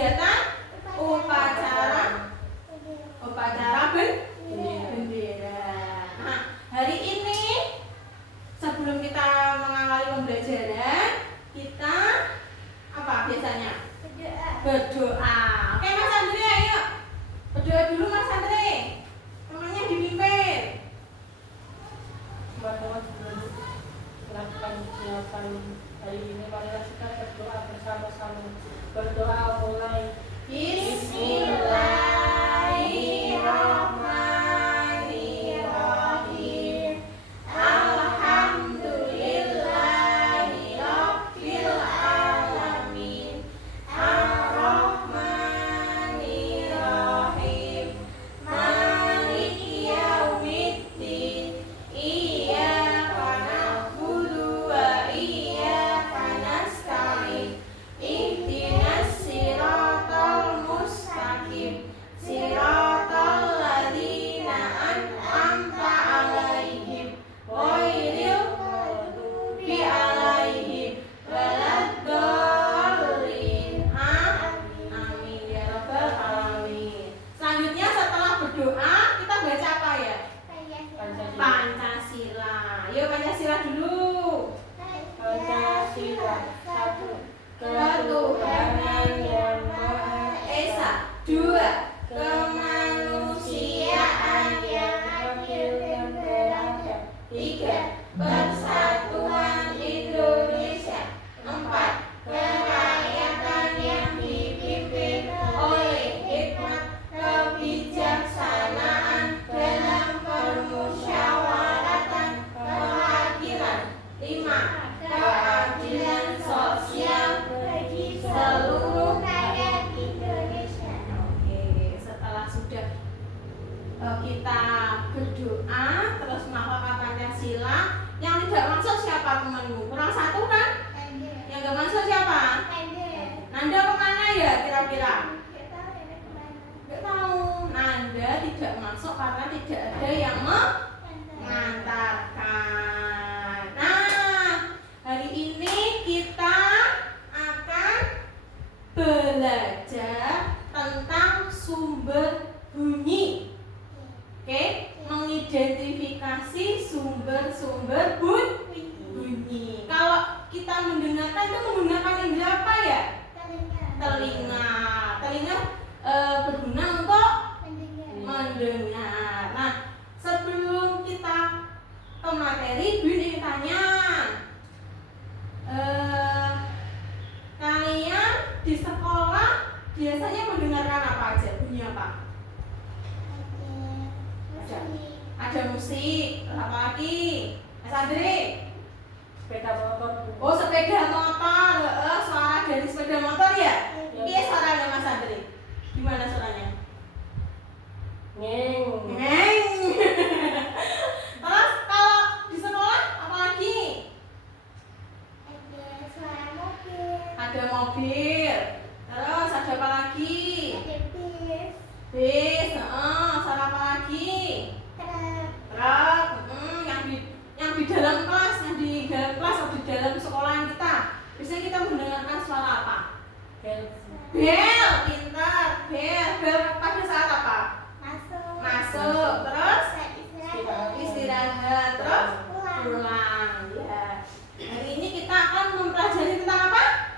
kegiatan upacara bendera. Nah, hari ini sebelum kita mengawali pembelajaran, kita apa biasanya? Berdoa. Oke Mas Andre, ayo berdoa dulu Mas Andre. Namanya dipimpin. Teman-teman sebelum melakukan kegiatan hari ini, marilah kita berdoa bersama-sama. Berdoa mulai. Bismillahirrahmanirrahim. Alhamdulillahirabbil alamin. Ar-Rahmanirrahim. Maliki yaumiddin. Iyyaka na'budu wa iyyaka nasta'in. Ihdinas siratal mustaqim. Siratal ladzina an'amta 'alaihim ghairil maghdubi 'alaihim waladdallin. Amin ya rabbal alamin. Selanjutnya setelah berdoa kita baca apa ya? Pancasila. Yuk Pancasila dulu. Pancasila satu, Ketuhanan yang Maha Esa. 2. Kemanusiaan yang adil dan beradab. 3. Persatuan Indonesia. 4. Kerakyatan yang dipimpin oleh hikmat kebijaksanaan dalam permusyawaratan keadilan. 5. Keadilan sosial bagi seluruh rakyat Indonesia. Oke, setelah sudah kita berdoa terus melakukan Pancasila, yang tidak masuk siapa temanmu? Kurang satu kan? Yang gak masuk siapa? Nanda kemana ya kira-kira? Gak tahu. Nanda tidak masuk karena tidak ada yang mengantarkan. Nah, hari ini kita akan belajar tentang sumber bunyi. Oke, mengidentifikasi sumber-sumber bunyi. Kalau kita mendengarkan itu menggunakan indera apa ya? Telinga. Telinga berguna untuk mendengar. Nah, sebelum kita ke materi, Bu ingin tanya, kalian di sekolah biasanya mendengarkan apa aja? Bunyi apa? Ada musik, apa lagi? Mas Andre? sepeda motor. Oh, sepeda motor. Suara dari sepeda motor ya? Iya, suaranya Mas Andre. Gimana suaranya? Ngeng. Ngeng. Terus kalau di sekolah apa lagi? Ada mobil. Terus ada apa lagi? Bis. Suara apa lagi? Truk. Yang di dalam kelas, atau di dalam sekolahan kita. Biasanya kita mendengarkan suara apa? Bel. Bel. Pintar. Bel pada saat apa? Masuk. Terus istirahat. Terus pulang. Ya. Hari ini kita akan mempelajari tentang apa?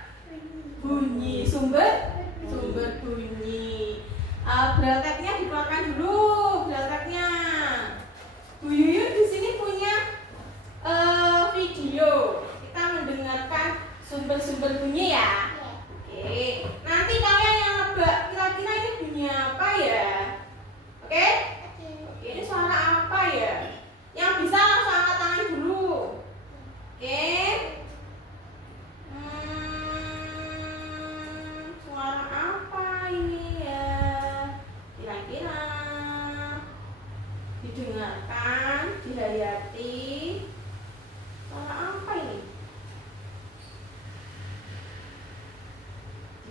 Bunyi. Sumber bunyi. Belteknya dikeluarkan dulu. Belteknya. Bu Yuyun di sini punya video. Kita mendengarkan sumber-sumber bunyi ya. Oke. Nanti kalian yang nebak kira-kira ini bunyi apa ya? Oke? Ini suara apa ya? Yang bisa langsung angkat tangan dulu. Oke? Suara apa ini ya? Kira-kira didengarkan, dihayati. Suara apa ini?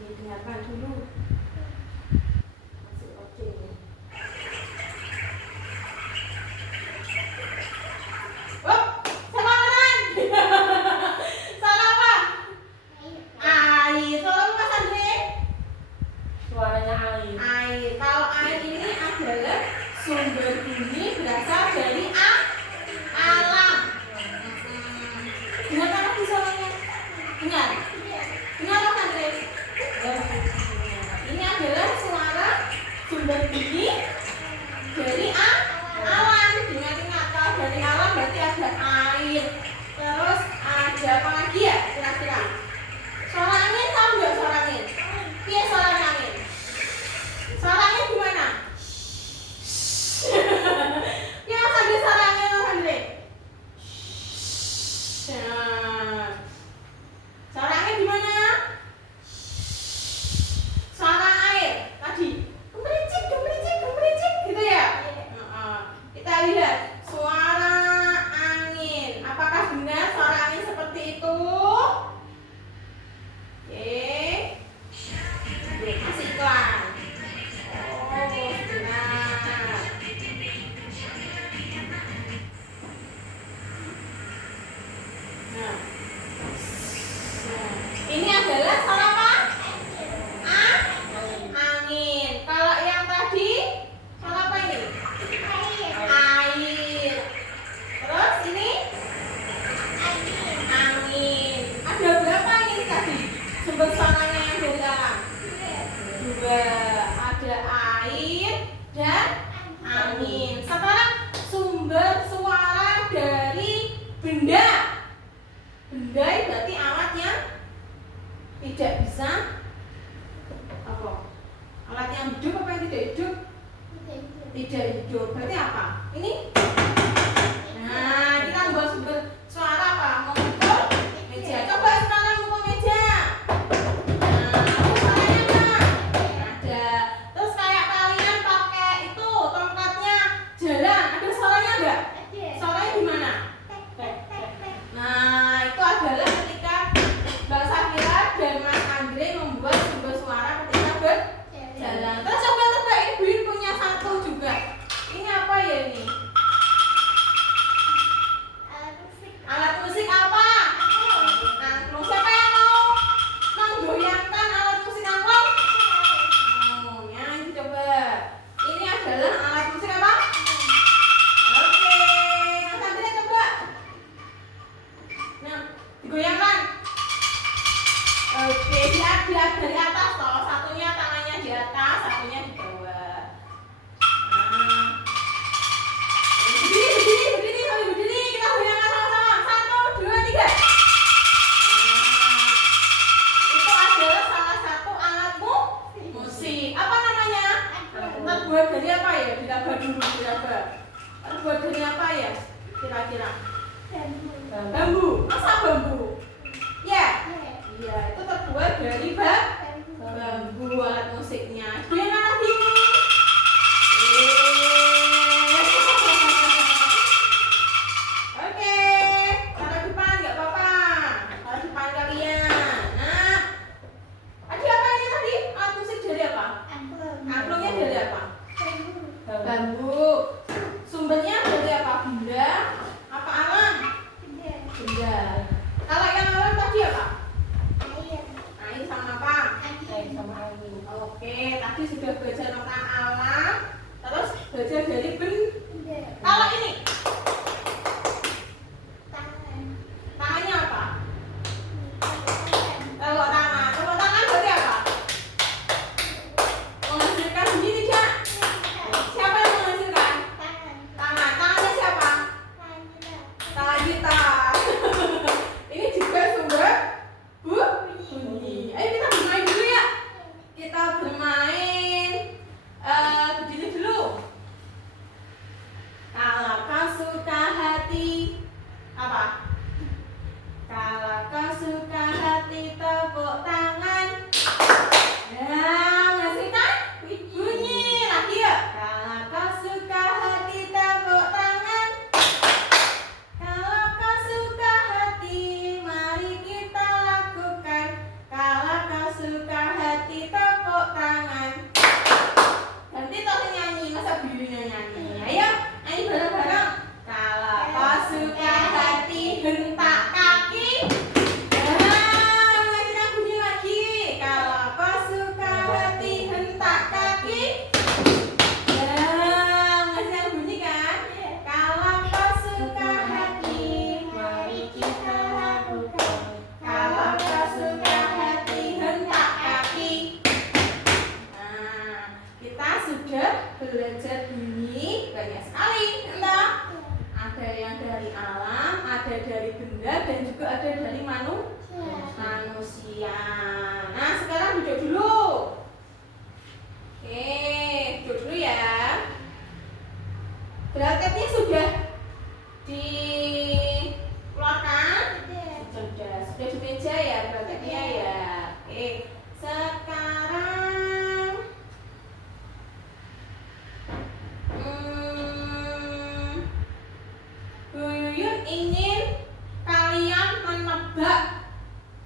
Didengarkan dulu. Masih oke. Oh, salah kan? Salah apa? Air. Suara apa Mas Andre? sumber bunyi dari awan. Ingat-ingat, kalau dari awan berarti ada air. Terus ada apa lagi ya kira-kira? Suara angin, tahu nggak suara angin? Iya, suara angin. Suara angin gimana? Ya, sambil suara angin, Mas Andre. Suara angin gimana? Suara air tadi gemericik, gemericik, gemericik gitu ya. Kita lihat suara angin. Apakah benar suara angin seperti itu? Oke. Masih iklan. Oh, benar. Nah. Ini adalah suara apa? Angin. Kalau yang tadi suara apa ini? Air. Terus ini? Angin. Ada berapa ini tadi? Sumber suaranya yang dari dalam? Dua. Ada air dan angin. Sekarang sumber suara dari benda. Benda berarti alat yang tidak bisa apa? Alat yang hidup apa yang tidak hidup? Tidak hidup. Berarti apa? Ini? Nah, kita membuat sumber suara apa? Memukul meja. Coba sekarang memukul meja. Nah, ada suaranya nggak? Ada. Terus kayak kalian pakai itu tongkatnya jalan, ada suaranya nggak? Suaranya gimana? Nah, itu adalah ketika Mbak Safira dan Mas Andre membuat sumber suara ketika berjalan. Terus coba tebak, ini Buin punya satu juga. Ini apa ya ini? Alat musik apa? Angklung. Siapa yang mau menggoyangkan alat musik angklung? Ya, ini coba. Ini adalah alat musik apa? Oke, Mas Andre coba. Nah, digoyangkan. Oke, lihat dari atas toh. Satunya tangannya di atas, satunya di bawah. Nah, berdiri, sambil berdiri. Kita goyangkan sama-sama. 1, 2, 3. Nah, itu adalah salah satu alat musik. Apa namanya? Terbuat dari apa ya? Diraba dulu, diraba. Terbuat dari apa ya? Kira-kira? Bambu. Masa bambu? Ya. Iya, itu terbuat dari bambu alat musiknya. Goyangkan lagi. Oke, taruh depan nggak apa-apa. Taruh depan kalian. Nah, ada apa ini tadi? Alat musik dari apa? Angklungnya dari apa? Bambu. Sumbernya dari apa? Benda? Apa alam? Benda. Kalau yang alam tadi apa? Air sama apa? Sama angin. Oke, tadi sudah belajar tentang alam. Terus belajar dari benda. Kalau ini tangannya apa? Tepuk tangan. Tepuk tangan berarti apa? Menghasilkan bunyi tidak? Siapa yang menghasilkan? Tangan. Tangannya siapa? Tangan kita. Ini juga sumber bunyi. Ayo kita bermain dulu ya. Kita bermain begini dulu. Nyalakan dan juga ada dari manusia. Nah, sekarang duduk dulu. Oke, duduk dulu ya. Bracketnya sudah dikeluarkan? Sudah di meja ya bracketnya ya. Oke, sekarang Bu Yuyun ingin kalian menebak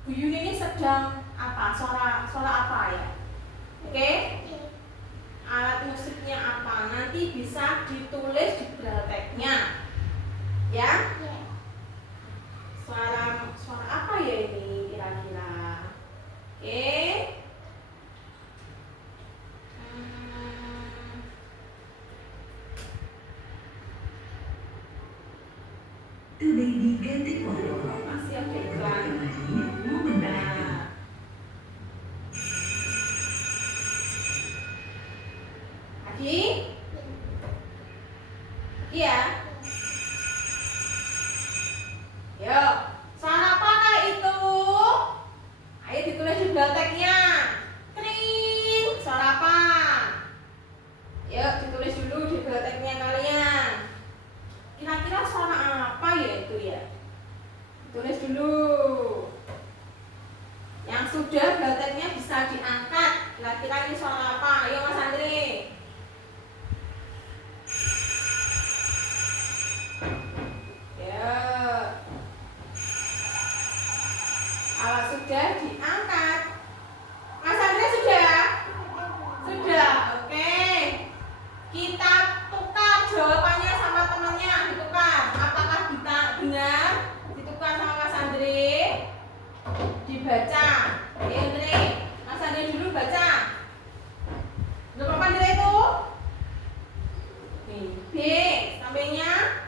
Bu Yuyun ini sedang apa? Suara apa ya? Oke? Alat musiknya apa? Nanti bisa ditulis di bracketnya. Ya? Suara apa ya ini kira-kira? Oke? Masih ada iklan. Nah. Lagi? Iya. Yuk, suara apakah itu? Ayo ditulis di bracketnya. Kring, suara apa? Yuk ditulis dulu di bracketnya kalian. Kira-kira suara apa ya itu ya? Tulis dulu. Yang sudah bracketnya bisa diangkat. Kira-kira ini suara apa? Ayo Mas Andri. Kalau sudah diangkat, Mas Andri sudah? Sudah, oke. Kita tukar jawabannya sama temannya, ditukar. Apakah kita benar? Ditukar sama Mas Andri. Dibaca. Oke, Andri. Mas Andri dulu baca. Udah apa Andri itu? Nih, B. Sampingnya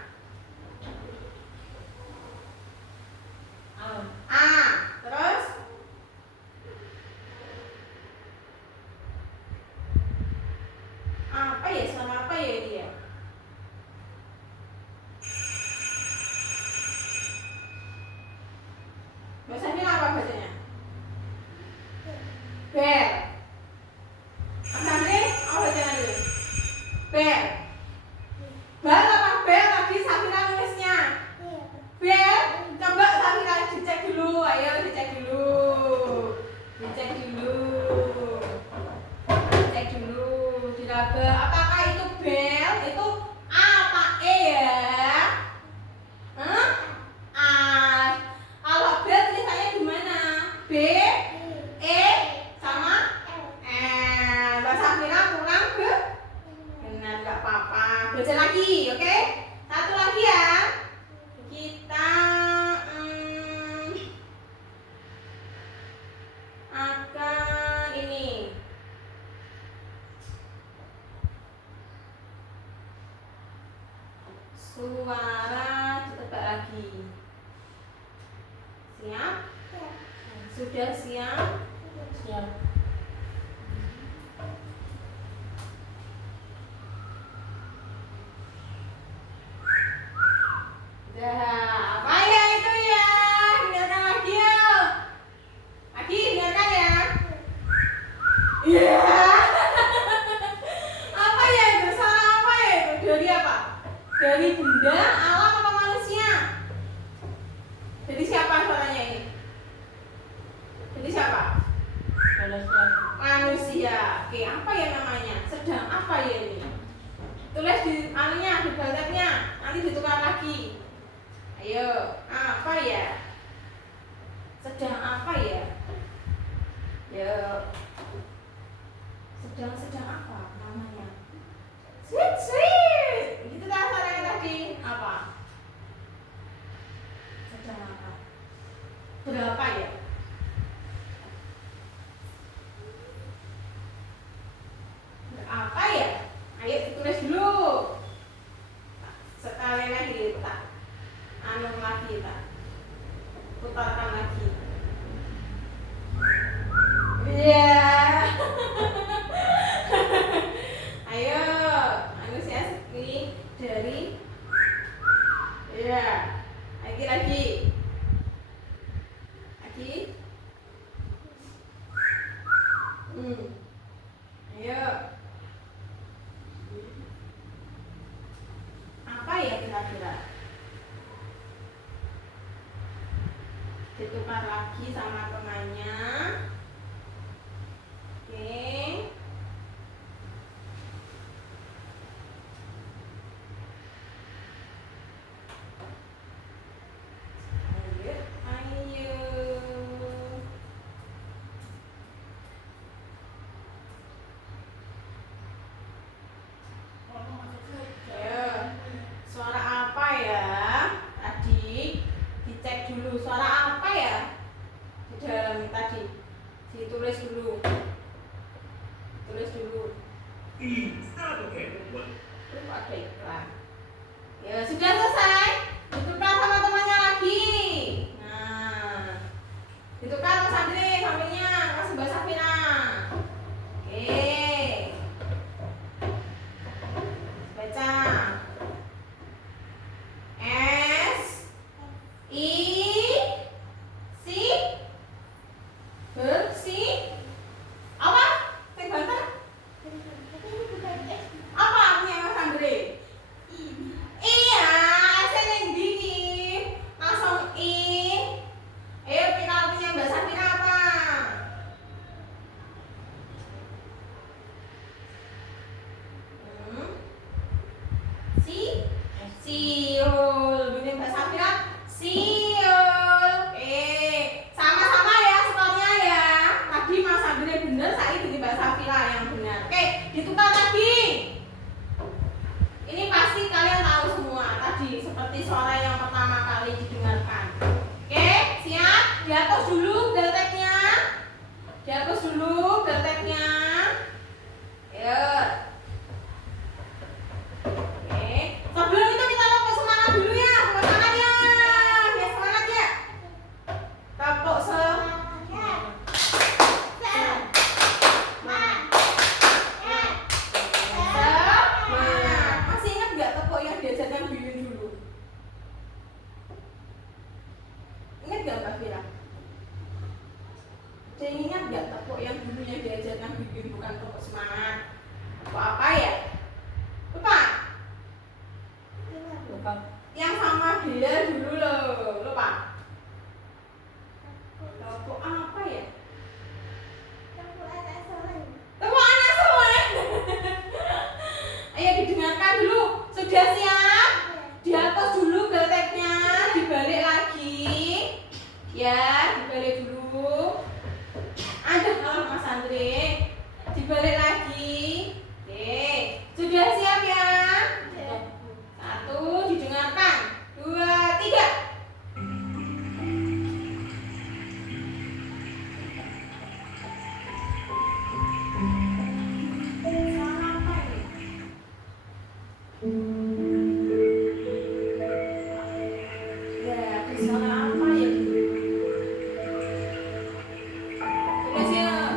A. Terus apa ya? Sama apa ya dia? Biasanya apa bacanya? Bel. Mas Andri, apa bacanya itu? Bel. Bel apa bel tadi Safira nulisnya? Bel. Coba Safira dicek dulu. Ayo dicek dulu. Dicek dulu. Dicek dulu. Diraba. Apakah itu bel? Itu A apa E ya? Hah? A. Kalau bel tulisannya gimana? B, E, sama Mbak Safira kurang ke? Benar, nggak apa-apa. Belajar lagi, oke? Satu lagi ya. Kita akan ini. Suara ditebak lagi. Siap? Sudah siap? Siap. Dah, apa ya itu ya? Dengarkan lagi ya. Lagi dengarkan ya. Iya. Apa ya itu? Suara apa ya itu? Dari apa? Dari benda, alam apa manusia? Jadi siapa suaranya ini? Jadi siapa? Manusia. Oke, apa ya namanya? Sedang apa ya ini? Tulis di anunya, di bracketnya. Nanti ditukar lagi. Ayo, apa ya? Sedang apa ya? Yuk. Sedang apa namanya? Sweet. Gitu kan suaranya tadi. Apa? Sedang apa? Berapa ya? Berapa ya? Ayo ditulis dulu. Sekali lagi tak lagi tak putarkan lagi. Iya. lagi sama temannya. Oke. Ayo. Ayo. Suara apa ya? Adik, dicek dulu suara apa ya? Di dalam tadi. Ditulis dulu. Tulis dulu. Terus ada iklan. Ya, sudah selesai. Ditukar sama temannya lagi. Nah, ditukar Mas Andre sampingnya, kasih Mbak Safina. Oke. Baca. S I si bersih apa? Sing banter? Apa punya Mas Andre? Iya, saya yang dingin. Langsung I. Ayo kita punya Mbak Safina apa? Si, siul. Punya Mbak Safina, siul. Sama-sama ya skornya ya. Tadi Mas Andre bener, saya ini Mbak Safina yang benar. Oke, ditukar lagi. Ini pasti kalian tahu semua tadi seperti suara yang pertama kali didengarkan. Oke, siap? Dihapus dulu delteknya. Dihapus dulu delteknya. Ya. Oke. Sebelum itu kita tepuk semangat dulu ya. Tepuk semangat ya. Biar semangat ya. Tepuk semangat. Masih ingat nggak tepuk yang diajarkan Biyun dulu? Ingat nggak Mbak Fira? Saya ingat nggak tepuk yang dulu yang diajarkan Biyun bukan tepuk semangat? Tepuk apa ya? Lupa? Lupa. Yang sama dia dulu loh. Lupa? Tepuk apa ya? Tepuk anak semua. Ayo didengarkan dulu. Sudah siap? Dihapus dulu gelteknya, dibalik lagi. Ya, dibalik dulu. Ada Mas Andre. Dibalik lagi. Oke, sudah siap ya? 1, didengarkan. 2, 3. Suara apa ini? Ya, suara apa ya? Sudah siap?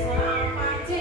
Suara apa aja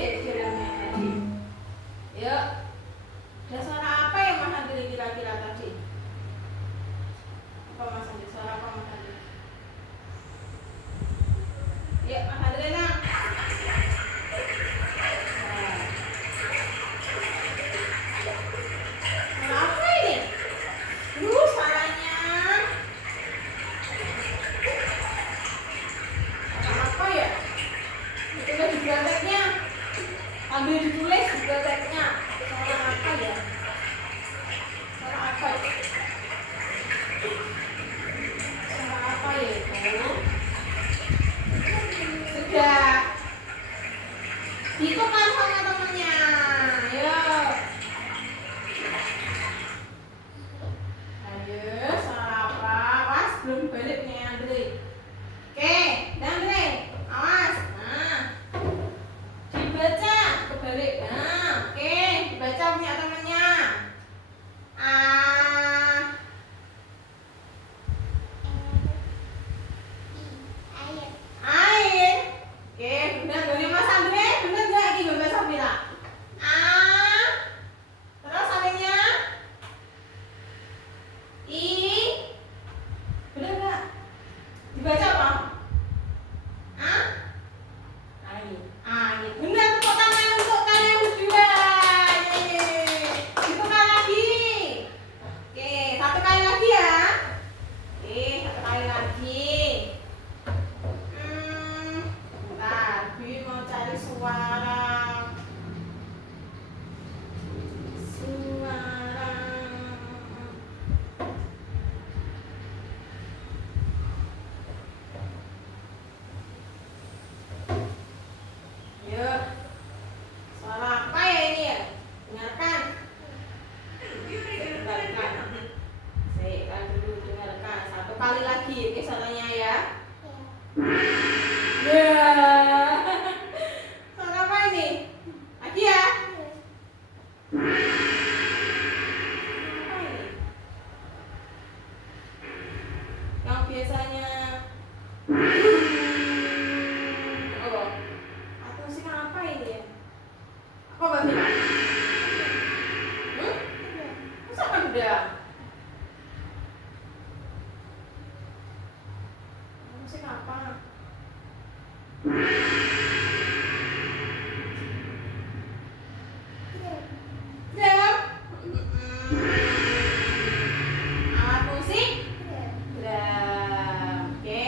Apa Mbak Vina? Masa pedang? Musik apa? Drum. Alat musik? Drum. Oke.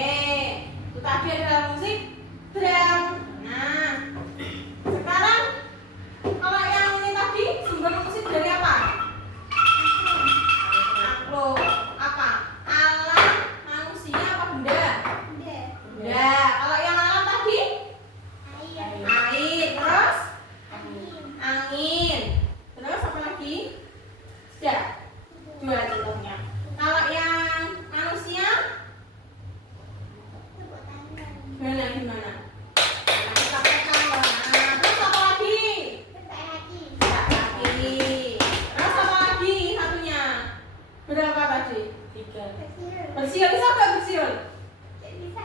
Itu tadi ada alat musik drum. Nah, sekarang kalau yang ini tadi sumber musik dari apa? Angklung. Apa? Alat manusia apa benda? Benda. Kalau yang alat tadi? Air. Terus? Angin. Terus apa lagi? Sudah. Dua contohnya. Kalau yang manusia? Gimana? Gimana? Nah, kita pegang. Nah, terus apa lagi? Tak lagi. Terus apa lagi satunya? Berapa tadi? 3. Bersiul bisa nggak bersiul?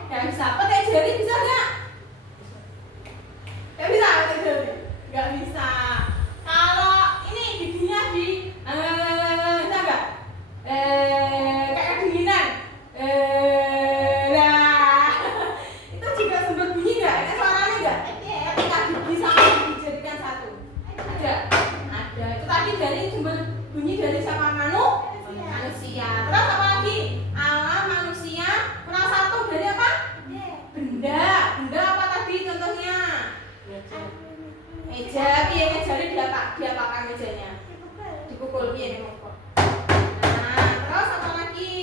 Nggak bisa. Pakai jari bisa nggak? Nggak bisa pakai jari. Nggak bisa. Kalau ini giginya di bisa nggak? Kayak kedinginan. Nah, itu juga sumber bunyi nggak? Ini suaranya nggak? Ketika gigi sama gigi dijadikan satu. Ada. Ada. Itu tadi dari sumber bunyi dari siapa? Manusia. Terus apa lagi? Alam manusia. Kurang satu dari apa? Benda. Benda apa tadi contohnya? Meja. Iya, meja ini diapakan mejanya? Dipukul. Iya, dipukul. Nah, terus apa lagi?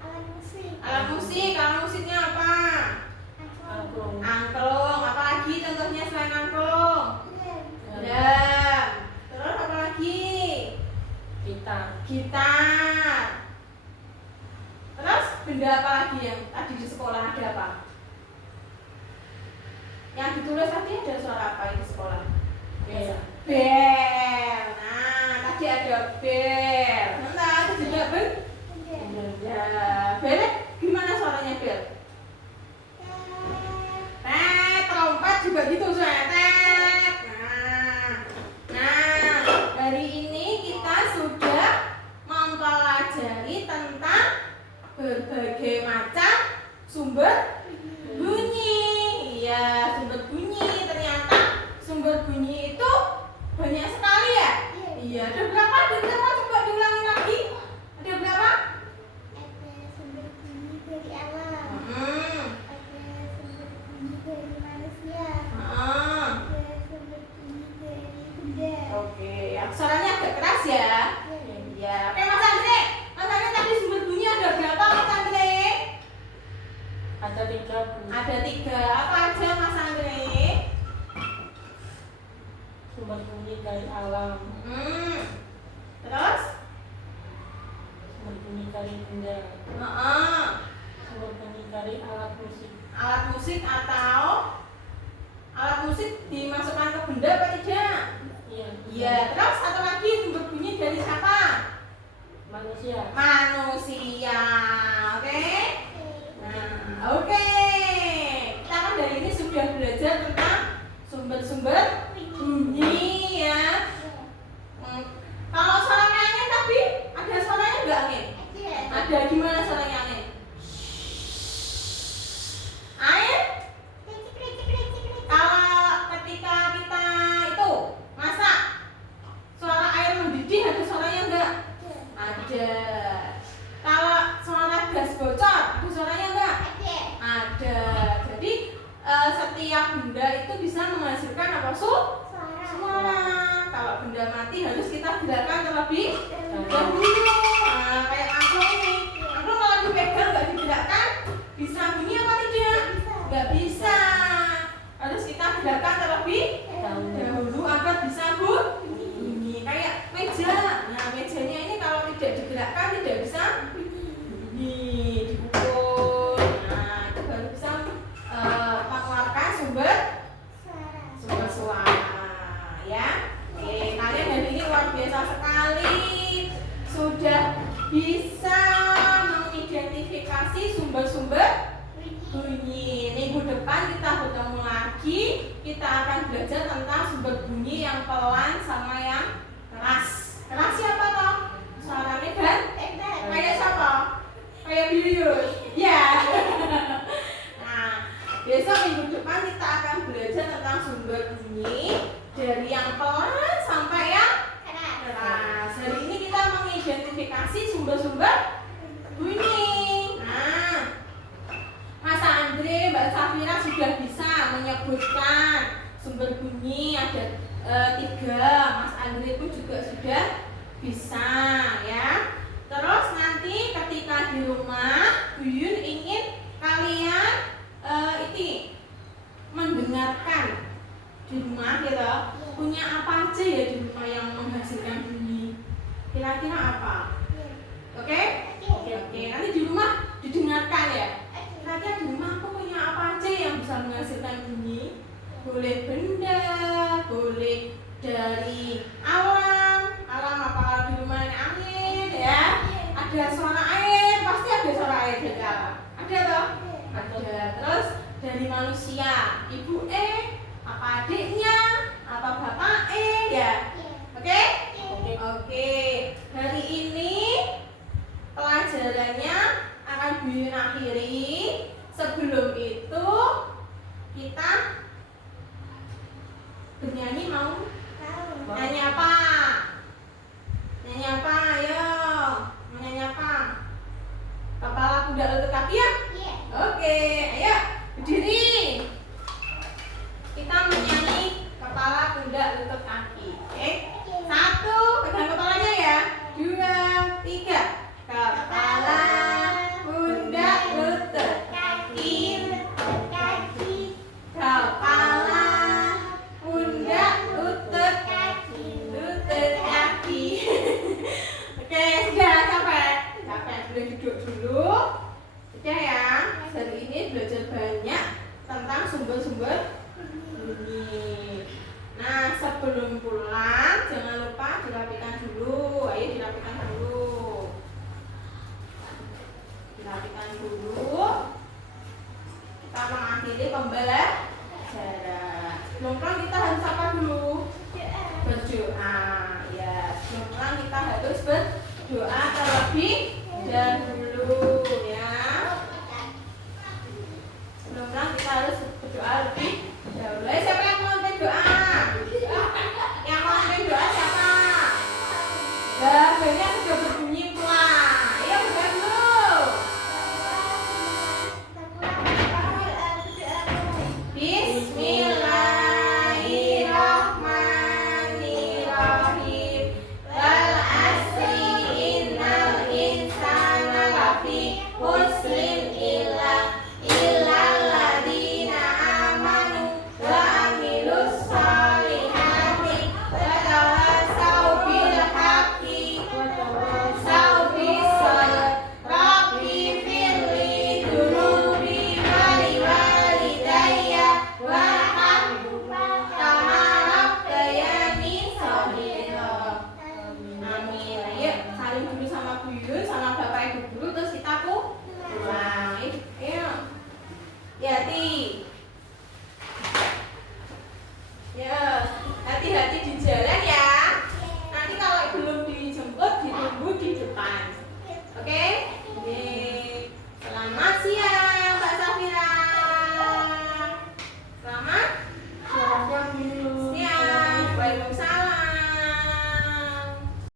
Alat musik. Alat musiknya apa? Angklung. Angklung. Apa lagi contohnya selain angklung? Drum. Terus apa lagi? Gitar. Terus benda apa lagi yang tadi di sekolah ada apa? Yang ditulis tadi ada suara apa di sekolah? Bel. Bel. Nah, tadi ada bel. Nah, itu juga ya, bel gimana suaranya bel? Trompet juga gitu suaranya. Nah, hari ini kita sudah mempelajari tentang berbagai macam sumber bunyi. Iya, sumber bunyi. Ternyata sumber bunyi itu banyak sekali ya. Iya, ada berapa? Coba diulangi lagi. Ada berapa? Oke, suaranya agak keras ya. Iya. Oke, Mas Andre. Mas Andre tadi sumber bunyi ada berapa, Mas Andre? Ada 3. Ada 3. Apa aja, Mas Andre? Sumber bunyi dari alam, Terus? sumber bunyi dari benda, sumber bunyi dari alat musik. Alat musik atau alat musik dimasukkan ke benda apa tidak? Iya. Iya. Terus satu lagi sumber bunyi dari siapa? Manusia. Manusia. Oke? Nah, oke. Kita kan dari ini sudah belajar tentang sumber-sumber bunyi ya. Kalau suaranya angin tapi ada suaranya nggak angin? Ada. Gimana suaranya angin? Air? Kalau ketika kita itu masak, suara air mendidih ada suaranya enggak? Ada. Kalau suara gas bocor, ada suaranya enggak? Ada. Jadi setiap benda itu bisa menghasilkan apa suara. Kalau benda mati harus kita gerakkan terlebih dahulu. Nah, kayak angklung ini. Angklung kalau dipegang nggak digerakkan, bisa bunyi apa tidak? Nggak bisa. Harus kita gerakkan terlebih dahulu agar bisa bunyi. Kayak meja. Nah, mejanya ini kalau tidak digerakkan tidak bisa bunyi, dipukul. Nah, itu baru bisa mengeluarkan sumber suara. Ya. Oke, kalian hari ini luar biasa sekali. Sudah bisa mengidentifikasi sumber-sumber bunyi. Minggu depan kita bertemu lagi. Kita akan belajar tentang sumber bunyi yang pelan sumber bunyi dari yang pelan sampai yang keras. Hari ini kita mengidentifikasi sumber-sumber bunyi. Nah, Mas Andre, Mbak Safira sudah bisa menyebutkan sumber bunyi ada 3. Mas Andre pun juga sudah bisa ya. Terus nanti ketika di rumah, Bu Yun ingin kalian mendengarkan di rumah gitu. Punya apa aja ya di rumah yang menghasilkan bunyi? Kira-kira apa? Oke? Oke. Nanti di rumah didengarkan ya. Kira-kira di rumah aku punya apa aja yang bisa menghasilkan bunyi? Boleh benda, boleh dari alam apa kalau di rumah ada angin ya. Ada suara air, pasti ada suara air di alam. Ada toh? Ada. Terus dari manusia, ibu apa adiknya, apa bapak ya. Oke? Oke. Hari ini pelajarannya akan Bu Yun akhiri. Sebelum itu kita bernyanyi mau? Nyanyi apa? Nyanyi apa? Ayo. Mau nyanyi apa? Kepala kuda lutut kaki ya? Oke, ayo berdiri. Kita menyanyi kepala kuda lutut kaki. Oke? 1, pegang kepalanya ya. 2, 3. Kepala kuda lutut kaki. Kepala kuda lutut kaki. Oke, sudah capek. Boleh duduk dulu. Sudah ya. Hari ini belajar banyak tentang sumber-sumber bunyi. Nah, sebelum pulang jangan lupa dirapikan dulu. Ayo dirapikan dulu. Dirapikan dulu. Kita mengakhiri pembelajaran. Sebelum pulang kita harus apa dulu? Berdoa. Ya, sebelum pulang kita harus berdoa terlebih dahulu.